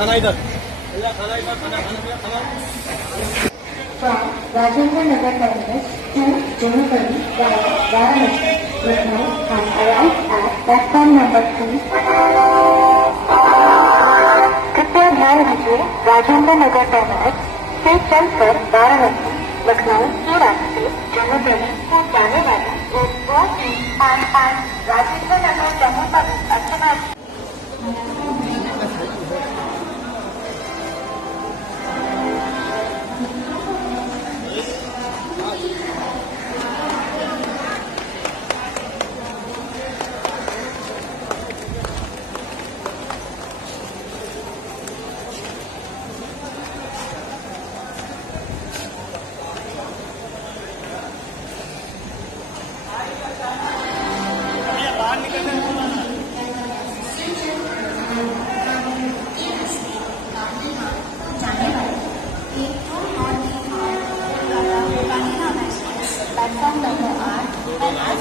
खाना इधर खाना इधर खाना खाना खाना From Rajendra Nagar terminus to Jammu-Tawi via Varanasi, Lucknow has arrived at platform number 3. कृपया ध्यान दीजिए, राजेंद्र नगर टर्मिनस से चलकर वाराणसी, लखनऊ के रास्ते जम्मू-तवी को जाने वाली एक बस and Rajendra Nagar जम्मू-तवी अर्थनाथ platform number 8 and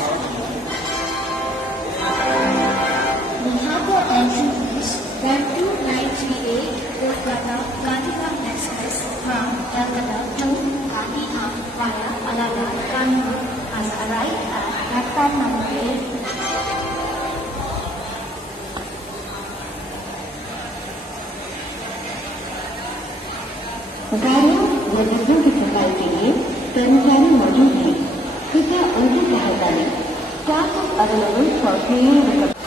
we have the entry fees 12938 Kolkata Gandhidham Express from Calcutta to Gandhidham via Allahabad, Kanpur has arrived at platform number 8. गाड़ियों व डिब्बों की सफाई के लिए कर्मचारी मौजूद हैं। कृपया उनकी सहायता लें। Staff is available for cleaning the